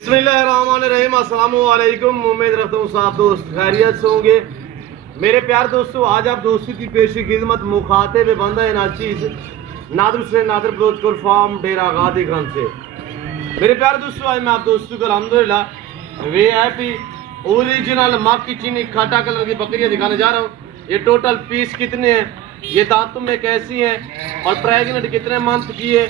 बिस्मिल्लाहिर्रहमानिर्रहीम। अस्सलाम वालेकुम। उम्मीद रखता हूँ सब दोस्त खैरियत से होंगे। मेरे प्यार दोस्तों, आज आप दोस्तों की पेशी खिदमत मुखातिब बंदा नाचीज नादर से नादर बलोचपुर फार्म डेरा गादी खान से। मेरे प्यार दोस्तों, आज मैं आप दोस्तों को अल्हम्दुलिल्लाह वीआईपी ओरिजिनल मक्की चीनी खाटा कलर की बकरियाँ दिखाने जा रहा हूँ। ये टोटल पीस कितने हैं, ये दांतों में कैसी हैं और प्रेगनेंट कितने मंथ की है,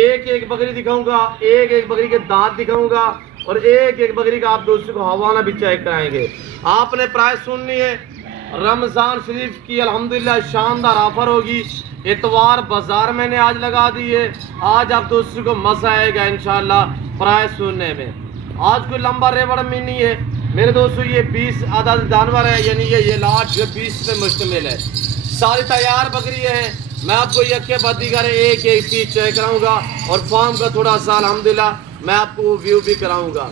एक एक बकरी दिखाऊंगा, एक एक बकरी के दांत दिखाऊंगा और एक एक बकरी का आप दोस्तों को हवाना भी चेक कराएंगे। आपने प्राइस सुननी है। रमजान शरीफ की अल्हम्दुलिल्लाह शानदार ऑफर होगी। इतवार बाजार मैंने आज लगा दी है। आज आप दोस्तों को मजा आएगा इंशाल्लाह प्राइस सुनने में। आज कोई लंबा रेवड़ में नहीं है मेरे दोस्तों। ये 20 आदद जानवर है, यानी ये लाट जो 20 पे मुश्तमिल है। सारी तैयार बकरियाँ हैं। मैं आपको यके बदी करे एक एक चीज चेक कराऊंगा और फार्म का थोड़ा सा अल्हम्दुलिल्लाह मैं आपको व्यू भी कराऊंगा।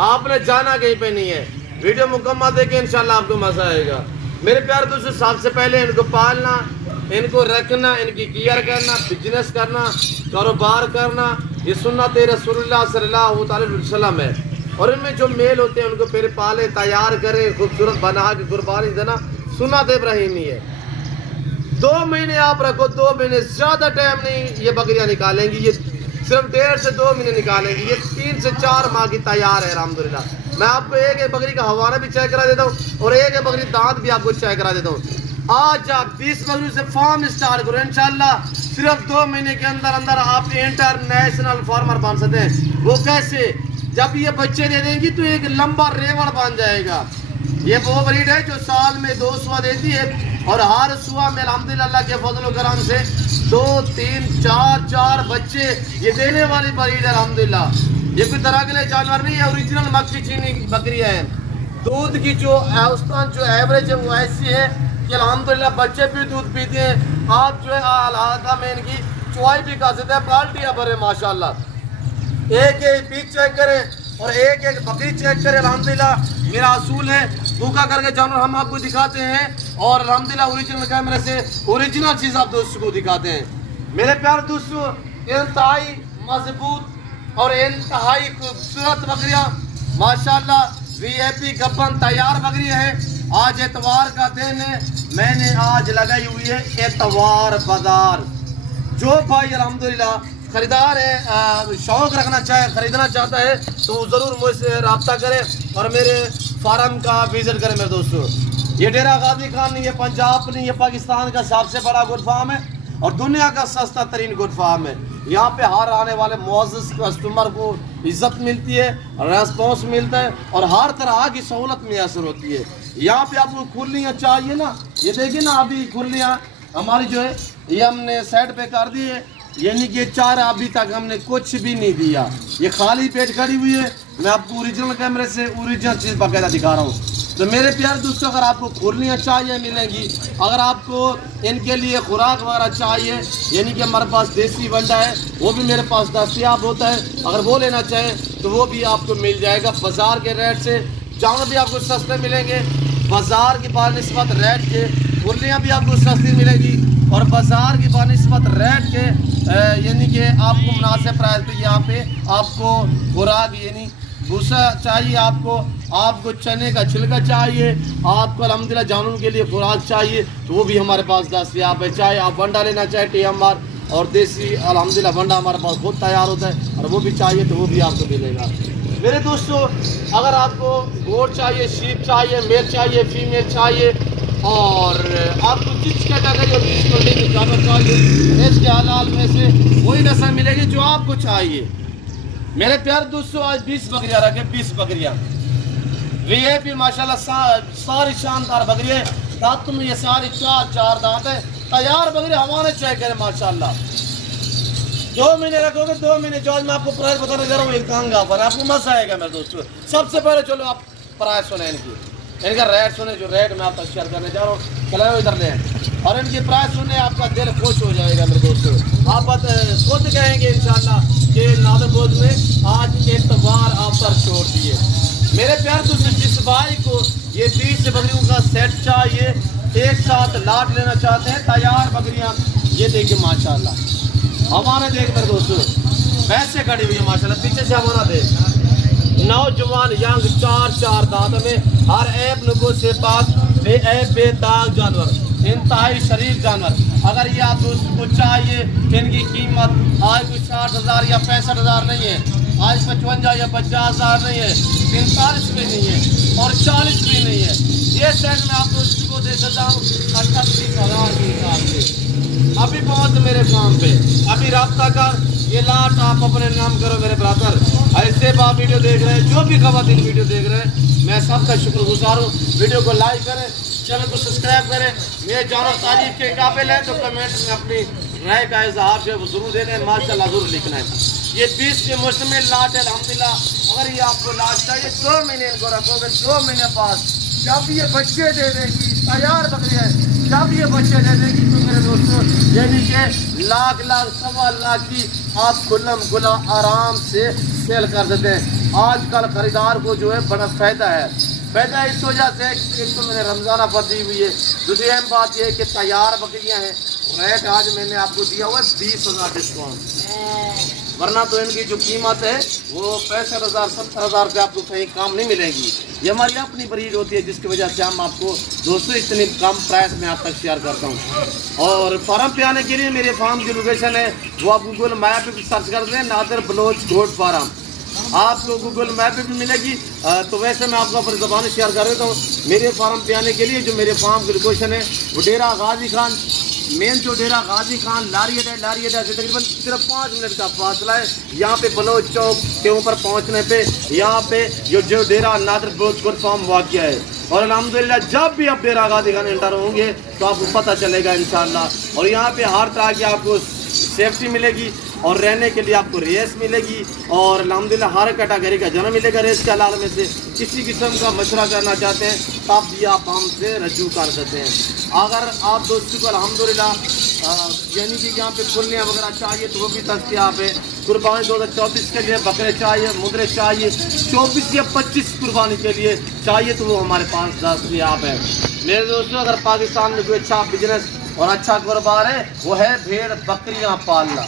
आपने जाना कहीं पे नहीं है, वीडियो मुकम्मल देखें इंशाल्लाह आपको मजा आएगा। मेरे प्यार दोस्तों, सबसे पहले इनको पालना, इनको रखना, इनकी केयर करना, बिजनेस करना, कारोबार करना, ये सुन्नत रसूलुल्लाह सल्लल्लाहु अलैहि वसल्लम है। और इनमें जो मेल होते हैं उनको फिर पाले, तैयार करें, खूबसूरत बना के कुर्बानी देना सुन्नत इब्राहिमी है। 2 महीने आप रखो, 2 महीने ज्यादा टाइम नहीं ये बकरियां निकालेंगी। ये सिर्फ 1.5 से 2 महीने निकालेंगी। ये 3 से 4 माह की तैयार है अल्हम्दुलिल्लाह। मैं आपको एक एक बकरी का हवाना भी चेक करा देता हूँ और एक एक बकरी दांत भी आपको चेक करा देता हूँ। आज आप 20 बकरी से फार्म स्टार्ट करो इंशाल्लाह। सिर्फ 2 महीने के अंदर अंदर आप इंटरनेशनल फार्मर बन सकते हैं। वो कैसे? जब ये बच्चे दे देंगी तो एक लंबा रेवड़ बन जाएगा। ये वो ब्रीड है जो साल में 2 सुआ देती है और हर सुआ में अल्हम्दुलिल्लाह के फजल करम से 2, 3, 4 बच्चे ये देने वाली ब्रीड है अल्हम्दुलिल्लाह। ये कोई तरह के लिए जानवर नहीं है, ओरिजिनल मक्की चीनी बकरियां हैं। दूध की जो औसतन जो एवरेज है वो ऐसी है कि अल्हम्दुलिल्लाह बच्चे भी दूध पीते हैं। आप जो है आलादा में इनकी चुवाई भी कर सकते हैं, बाल्टियाँ भरे माशाल्लाह। एक एक पीस चेक करें और एक एक बकरी चेक करें। अल्हम्दुलिल्लाह मेरा असूल है भूखा करके जानवर हम आपको दिखाते हैं और अल्हम्दुलिल्लाह ओरिजिनल कैमरे से ओरिजिनल चीज़ आप दोस्तों को दिखाते हैं। मेरे प्यार दोस्तों, इंतहाई मजबूत और इंतहाई खूबसूरत बकरियाँ माशाल्लाह वीआईपी गब्बन तैयार बकरियाँ हैं। आज एतवार का दिन है, मैंने आज लगाई हुई है एतवार बाजार। जो भाई अल्हम्दुलिल्लाह खरीदार है, शौक रखना चाहे, खरीदना चाहता है तो ज़रूर मुझसे रब्ता करें और मेरे फार्म का विज़िट करें। मेरे दोस्तों, ये डेरा गादी खान नहीं, ये पंजाब नहीं, ये पाकिस्तान का सबसे बड़ा गुड फार्म है और दुनिया का सस्ता तरीन गुड फार्म है। यहाँ पे हर आने वाले मुअज़्ज़ज़ कस्टमर को इज़्ज़त मिलती है, रेस्पॉन्स मिलता है और हर तरह की सहूलत मैसर होती है। यहाँ पे आपको खुरलियाँ चाहिए ना, ये देखिए ना, अभी खुरलियाँ हमारी जो है ये हमने साइड पे कर दी है, यानी कि 4 अभी तक हमने कुछ भी नहीं दिया, ये खाली पेट खड़ी हुई है। मैं आपको ओरिजिनल कैमरे से ओरिजिनल चीज़ बाकायदा दिखा रहा हूँ। तो मेरे प्यार दोस्तों, अगर आपको खुरलियाँ चाहिए मिलेंगी, अगर आपको इनके लिए खुराक वगैरह चाहिए, यानी कि हमारे पास देसी बंडा है वो भी मेरे पास दस्तियाब होता है। अगर वो लेना चाहें तो वो भी आपको मिल जाएगा बाज़ार के रेट से। जानवर भी आपको सस्ते मिलेंगे, बाज़ार की बानिस्बत रेट के खुरलियाँ भी आपको सस्ती मिलेगी और बाज़ार की बानिस्बत रेट के यानी कि आपको मुनासिब प्राइस पे यहाँ पे आपको खुराक यानी भूसा चाहिए, आपको चने का छिलका चाहिए, आपको अल्हम्दुलिल्लाह जानवरों के लिए खुराक चाहिए तो वो भी हमारे पास दस्तियाब है। चाहे आप वंडा लेना चाहे TMR और देसी, अल्हम्दुलिल्लाह वंडा हमारे पास खुद तैयार होता है और वो भी चाहिए तो वो भी आपको मिलेगा। मेरे दोस्तों, अगर आपको गोट चाहिए, शीप चाहिए, मेल चाहिए, फीमेल चाहिए और आपको जिस कैटेगरी और जिस क्वालिटी के जानवर चाहिए, इसके हलाल में से वही नस्ल मिलेगी जो आपको चाहिए। मेरे प्यारे दोस्तों, आज 20 बकरियाँ रखे, 20 बकरियाँ वीआईपी माशाल्लाह सारी शानदार बकरियाँ। दांतों में ये सारी 4 दांत है, तैयार बकरी हमारे चेक करें माशाल्लाह। 2 महीने रखोगे, 2 महीने जो आज मैं आपको प्राइस बताने जा रहा हूँ, कहूँगा पर आपको मजा आएगा मेरे दोस्तों। सबसे पहले चलो आप प्राइस सुने इनका रेट सुने, जो रेट मैं आप तक शेयर करने जा रहा हूँ। चलो इधर ले और इनकी प्राइस सुनने आपका दिल खुश हो जाएगा मेरे दोस्तों। आप खुद कहेंगे इंशाल्लाह कि नादरबोद में आज एतवार ऑफर छोड़ दिए। मेरे प्यार दोस्तों, जिस भाई को ये 20 बकरियों का सेट चाहिए, एक साथ लाट लेना चाहते हैं तैयार बकरियाँ, ये देखिए माशाल्लाह हमारे देख मेरे दोस्तों, पैसे खड़ी हुई है माशाल्लाह। पीछे से हमारा देख नौजवान यंग चार दांत में हर ऐप नुगो से पाक बेदाग जानवर इंतहाई शरीफ जानवर। अगर ये आप दोस्तों को चाहिए, इनकी कीमत आज कोई 60,000 या 65,000 नहीं है, आज 55 या 50,000 नहीं है, 45 भी नहीं है और 40 भी नहीं है। ये सेट में आप दोस्तों को दे सकता हूँ 38,000 के हिसाब से। अभी पहुँच मेरे फार्म पे, अभी रब्ता कर, ये लाट आप अपने नाम करो मेरे ब्रदर। ऐसे आप वीडियो देख रहे हैं, जो भी खवातीन वीडियो देख रहे हैं, मैं सबका शुक्रगुजार हूँ। वीडियो को लाइक करें, चैनल को सब्सक्राइब करें। मेरे जानवर तारीफ के काबिल है तो कमेंट में अपनी राय का इजहार जो है वो जरूर देना है, माशाल्लाह जरूर लिखना है। ये 20 के मौसम में लाट है अल्हम्दुलिल्लाह। अगर ये आपको लाट चाहिए 2 महीने इनको रखोगे, 2 महीने बाद जब ये बच्चे दे देगी, तैयार बकरी है, जब ये बच्चे दे देगी तो मेरे दोस्तों यानी कि लाख 1.25 की आप खुल्लम खुला आराम से सेल कर देते हैं। आजकल खरीदार को जो है बड़ा फायदा है। फायदा इस वजह से एक तो मैंने रमजाना पर दी हुई है, दूसरी अहम बात यह है कि तैयार बकरियां हैं। रेट आज मैंने आपको दिया हुआ है 20,000 डिस्काउंट, वरना तो इनकी जो कीमत है वो 65,000 70,000 रुपये आपको कहीं काम नहीं मिलेगी। ये हमारी अपनी ब्रीड होती है जिसकी वजह से हम आपको दोस्तों इतनी कम प्राइस में आप तक शेयर करता हूँ। और फार्म पे आने के लिए मेरे फार्म की लोकेशन है वो आप गूगल मैप पे सर्च कर दें, नादिर बलोच गोट फार्म, आपको गूगल मैप पे भी मिलेगी। तो वैसे मैं आपको अपनी ज़बान शेयर कर देता हूँ। मेरे फार्म पे आने के लिए जो मेरे फार्म की लोकेशन है वो डेरा गाजी खान, मेन जो डेरा गाजी खान लारियत है, लारियत से तकरीबन सिर्फ 5 मिनट का फासला है। यहाँ पे बलोच चौक के ऊपर पहुँचने पे यहाँ पे जो डेरा नादिर बलोच गोट फार्म वाक़या है। और अल्हम्दुलिल्लाह जब भी आप डेरा गाजी खान एंटर होंगे तो आपको पता चलेगा इंशाअल्लाह। और यहाँ पे हर तरह की आपको सेफ्टी मिलेगी और रहने के लिए आपको रेस मिलेगी और अल्हम्दुलिल्लाह हर कैटेगरी का जन्म मिलेगा रेस के अलावा में से। किसी किस्म का मशवरा करना चाहते हैं तब भी आप हमसे रजू कर सकते हैं। अगर आप दोस्तों को अल्हम्दुलिल्लाह यानी कि यहाँ पे खुलने वगैरह चाहिए तो वो भी दस्तियाब है। कुर्बानी 2024 के लिए बकरे चाहिए, मुद्रे चाहिए, 24 या 25 कुर्बानी के लिए चाहिए तो वो हमारे पास दस्तियाब है। मेरे दोस्तों अगर पाकिस्तान में कोई अच्छा बिजनेस और अच्छा कारोबार है वो है भेड़ बकरियाँ पालना।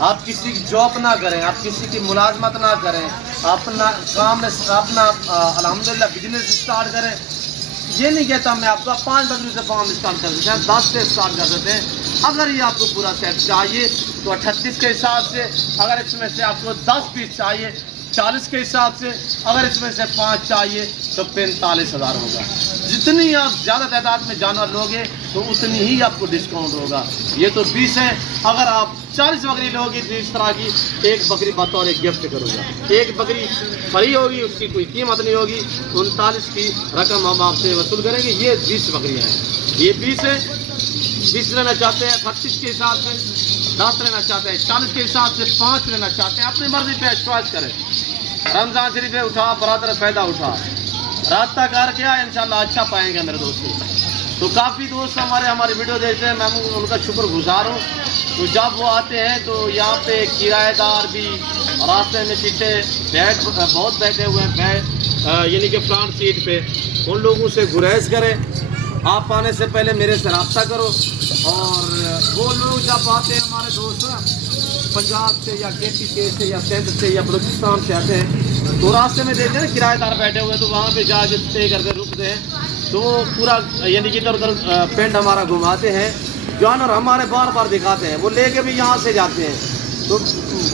आप किसी की जॉब ना करें, आप किसी की मुलाजमत ना करें, अपना काम अपना अल्हम्दुलिल्लाह बिजनेस स्टार्ट करें। ये नहीं कहता मैं आपको 5 बकरी से फार्म स्टार्ट कर देते हैं, 10 से स्टार्ट कर देते हैं। अगर ये आपको पूरा सेट चाहिए तो 38 के हिसाब से, अगर इसमें से आपको 10 पीस चाहिए 40 के हिसाब से, अगर इसमें से 5 चाहिए तो 45,000 होगा। जितनी आप ज़्यादा तादाद में जानवर लोगे तो उतनी ही आपको डिस्काउंट होगा। ये तो 20 है, अगर आप 40 बकरी लोगे तो इस तरह की एक बकरी बतौर एक गिफ्ट करूँगा। एक बकरी फ्री होगी, उसकी कोई कीमत नहीं होगी, 39 की रकम हम आपसे वसूल करेंगे। ये 20 बकरियाँ हैं, ये 20 है। 20 लेना चाहते हैं 36 के हिसाब से, 10 लेना चाहते हैं 40 के हिसाब से, 5 लेना चाहते हैं अपनी मर्जी पे चॉइस करें। रमजान शरीफ में उठा बरातर फ़ायदा उठा, रास्ता कार क्या इंशाल्लाह अच्छा पाएंगे मेरे दोस्तों। तो काफ़ी दोस्त हमारी वीडियो देखते हैं, मैं उनका शुक्रगुजार हूँ। तो जब वो आते हैं तो यहाँ पे किराएदार भी रास्ते में पीछे बहुत बैठे हुए हैं यानी कि फ्रंट सीट पे, उन लोगों से गुरेज करें। आप आने से पहले मेरे से रब्ता करो। और वो लोग जब आते हैं हमारे दोस्त पंजाब से या KPK से या सिंध से या बलूचिस्तान से आते हैं तो रास्ते में देखते हैं किराएदार बैठे हुए, तो वहाँ पे जाके स्टे करके रुकते हैं। तो पूरा यानी कि इधर उधर पेंट हमारा घुमाते हैं, जानवर हमारे बार बार दिखाते हैं, वो लेके भी यहाँ से जाते हैं। तो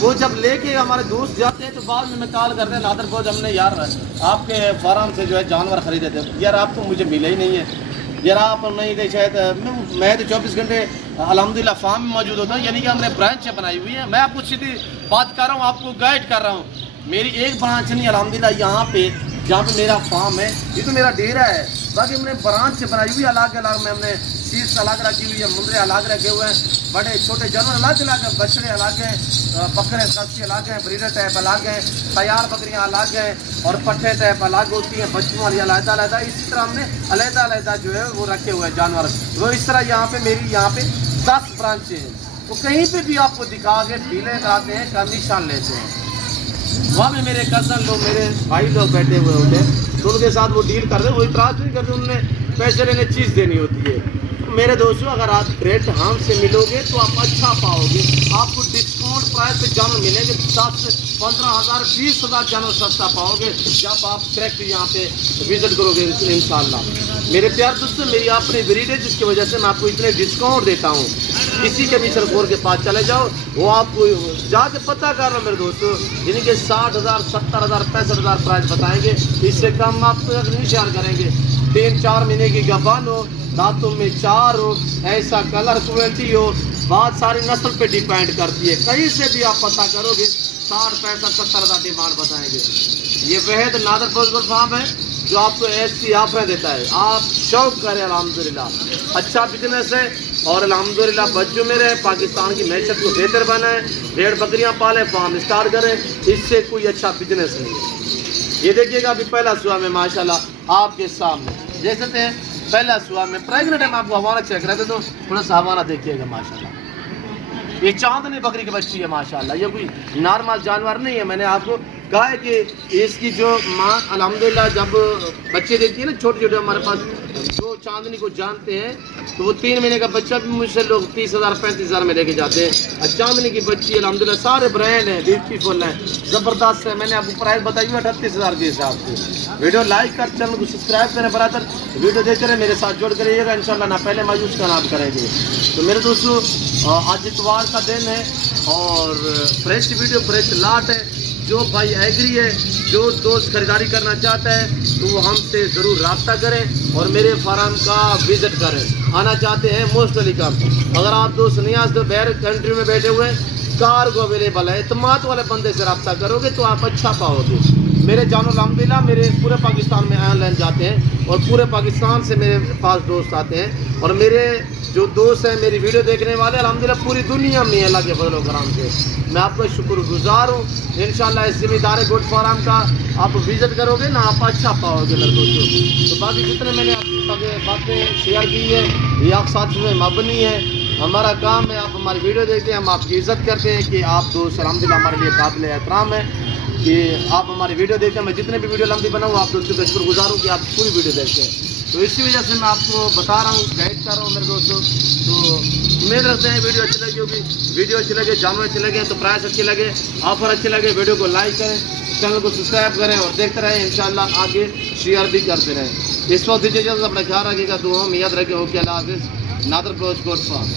वो जब लेके हमारे दोस्त जाते हैं तो बाद में कॉल करते हैं नादिर बोझ हमने यार आपके फार्म से जो है जानवर खरीदे थे, यार आप तो मुझे मिले ही नहीं है, यार आप नहीं थे शायद। मैं तो 24 घंटे अल्हम्दुलिल्लाह फार्म में मौजूद होता हूँ, यानी कि हमने ब्रांच बनाई हुई है। मैं आपको सीधी बात कर रहा हूँ, आपको गाइड कर रहा हूँ। मेरी एक ब्रांच नहीं अल्हम्दुलिल्लाह यहाँ पे जहाँ पे मेरा फार्म है, ये तो मेरा डेरा है, बाकी हमने ब्रांच बनाई हुई अलग अलग में, हमने सीट्स अलग रखी हुई है, मुंडरे अलग रखे हुए हैं, बड़े छोटे जानवर अलग अलग हैं, बछड़े अलग हैं, बकरे खस्सी अलग हैं, ब्रीडर टाइप अलग हैं, तैयार बकरियां अलग हैं और पट्टे टाइप अलग होती हैं, बच्चों वाली अलग अलग। इस तरह हमने अलग अलग जो है वो रखे हुए हैं जानवर। वो इस तरह यहाँ पे मेरी यहाँ पे 10 ब्रांचें हैं, तो कहीं पे भी आपको दिखा के डीले कराते हैं, कमीशन लेते हैं। वहाँ पे मेरे कज़न लोग, मेरे भाई लोग बैठे हुए होते हैं, तो उनके साथ वो डील करते हैं, वो इतराज़ नहीं करते, उन्होंने पैसे लेने चीज़ देनी होती है। तो मेरे दोस्तों अगर आप डायरेक्ट हमसे मिलोगे तो आप अच्छा पाओगे, आपको डिस्काउंट प्राइस पे जानवर मिलेंगे 10 15 हज़ार 20 हज़ार जानवर सस्ता पाओगे जब आप डायरेक्ट यहाँ पे विजिट करोगे इंशाल्लाह। मेरे प्यार दोस्तों, मेरी अपनी ब्रीड है जिसकी वजह से मैं आपको इतने डिस्काउंट देता हूँ। किसी के भी सरखोर के पास चले जाओ, वो आपको जाके पता कर लो मेरे दोस्तों, जिनके 60,000 70,000 65,000 प्राइस बताएंगे। इससे कम आप तो नहीं शेयर करेंगे। 3-4 महीने की गबान हो, दांतों में 4 हो, ऐसा कलर क्वालिटी हो, बहुत सारी नस्ल पे डिपेंड करती है। कहीं से भी आप पता करोगे 60 65 70,000 डिमांड बताएंगे। ये वहद नादर पोस्टगोल फार्म है जो आपको ऐसी ऑफर देता है। आप शौक करें अल्हम्दुलिल्लाह, अच्छा बिजनेस है और अल्हम्दुलिल्लाह बच्चों मेरे पाकिस्तान की मैशत को बेहतर बनाए, भेड़ बकरियां पालें, फार्म स्टार्ट करें, इससे कोई अच्छा बिजनेस नहीं है। ये देखिएगा अभी पहला सुबह में माशाल्लाह आपके सामने जैसे थे पहला सुबह में प्रेगनेंट है। मैं आपको हवाना चेक रहे थे तो थोड़ा सा हवाना देखिएगा माशाल्लाह। ये चांदनी बकरी की बच्ची है माशाल्लाह, ये कोई नॉर्मल जानवर नहीं है। मैंने आपको कहा है कि इसकी जो माँ अल्हम्दुलिल्लाह जब बच्चे देती है ना छोटे छोटे, हमारे पास जो चांदनी को जानते हैं तो वो 3 महीने का बच्चा भी मुझसे लोग 30,000 35,000 में लेके जाते हैं। और चांदनी की बच्ची अल्हम्दुलिल्लाह सारे ब्रांड हैं, ब्यूटीफुल है, ज़बरदस्त है। मैंने आपको प्राइस बताई हुई 38,000 के हिसाब से। वीडियो लाइक कर, चैनल को सब्सक्राइब करें बराबर, वीडियो देखते रहे, मेरे साथ जुड़ कर रहिएगा इंशाल्लाह। ना पहले मायूस का नाम करेंगे। तो मेरे दोस्तों आज इतवार का दिन है और फ्रेश वीडियो फ्रेश लाट है। जो भाई एग्री है, जो दोस्त खरीदारी करना चाहता है तो वो हमसे ज़रूर रब्ता करें और मेरे फार्म का विज़िट करें। आना चाहते हैं मोस्ट वेलकम। अगर आप दोस्त नहीं आते तो बाहर कंट्री में बैठे हुए कार्गो अवेलेबल है, इतमाद वाले बंदे से रब्ता करोगे तो आप अच्छा पाओगे। मेरे जानो अल्हम्दुलिल्लाह मेरे पूरे पाकिस्तान में ऑनलाइन जाते हैं और पूरे पाकिस्तान से मेरे पास दोस्त आते हैं और मेरे जो दोस्त हैं मेरी वीडियो देखने वाले अल्हम्दुलिल्लाह पूरी दुनिया में अल्लाह के फजल व करम से मैं आपका शुक्रगुजार हूँ। इंशाल्लाह इस ज़िम्मेदार गुड फार्म का आप विज़िट करोगे ना, आप अच्छा पाओगे मेरे दोस्तों। तो बाकी जितने मैंने आपकी बातें शेयर की है ये आप साथ में मबनी है। हमारा काम है, आप हमारी वीडियो देखते हैं, हम आपकी इज़्ज़त करते हैं कि आप दोस्त अल्हम्दुलिल्लाह हमारे लिए काबिल एहतराम है कि आप हमारी वीडियो देखते हैं। मैं जितने भी वीडियो लंबी बनाऊँ आप दोस्तों का शुक्रगुजार हूँ कि आप पूरी वीडियो देखते हैं। तो इसी वजह से मैं आपको बता रहा हूँ, गाइड कर रहा हूँ मेरे दोस्तों। तो उम्मीद रखते हैं वीडियो अच्छी लगी होगी। वीडियो अच्छी लगे, जानवर अच्छे लगे तो प्राइस अच्छे लगे, ऑफर अच्छे लगे, वीडियो को लाइक करें, चैनल को सब्सक्राइब करें और देखते रहें। इंशाल्लाह आगे शेयर भी करते रहें। इस वक्त दीजिए अपना ख्याल रखिएगा, दुआ में याद रखें। ओके, अल्लाह हाफिज़। नादर पोस्टगोल फार्म।